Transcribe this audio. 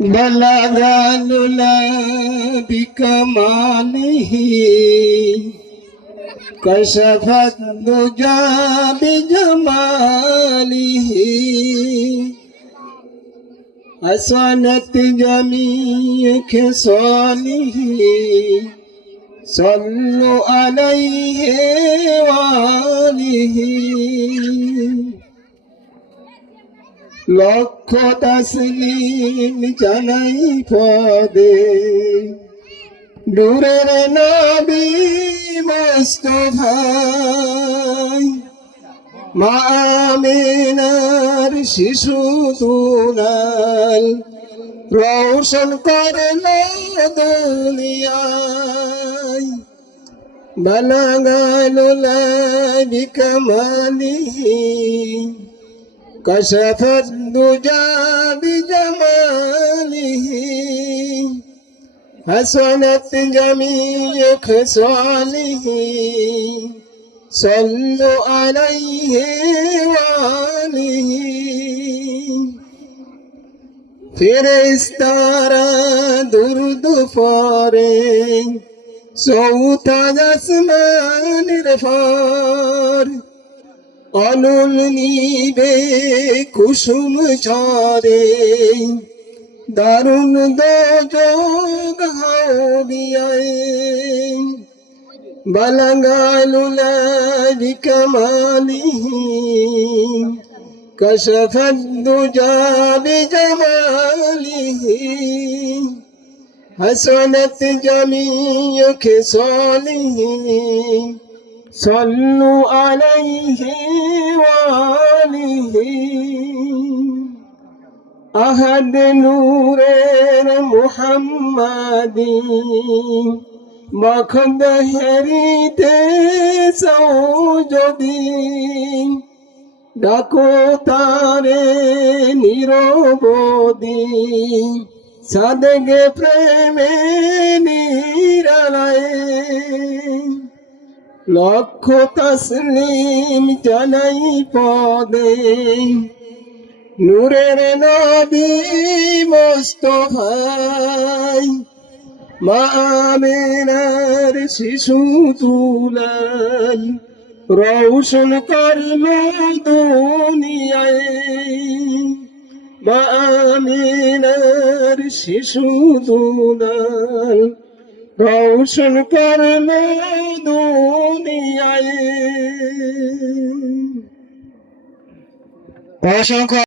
بلغ العلا بكماله كشف الدجى بجماله حسنت جميع خصاله صلوا عليه লক্ষ জানাই পদে। দূরের নবী মোস্তফাই মা শিশু দুলাল। রোশন করল দুনিয়ায়। বলগাল বিকমালিহি كشف الدجى بجماله. حسنت جميع خصاله. صلوا عليه وآله. فرستارا درد فاره صوت جسمان رفاره অনল নিবে কুসুম চরে দারুণ দিয়ায় বলগালুলাবি কমালি কশফদ্দু জাবি জমালিহি হসনত জমি খে সলিহী। صلوا عليه وآله أحد نور محمدي মখদ হেরিতে সৌজদি ডাকো তারে নিরবদি সাদগে প্রেমে নিরালায় লক্ষ তসলিম জানাই পদে। নূরের নবী মোস্তফাই মা আমিনার শিশু তুলাল রৌশন করল দুনিয়ায় মা আমিনার শিশু তুলাল রৌশন করল দুনিয়ায়। অসংখ্য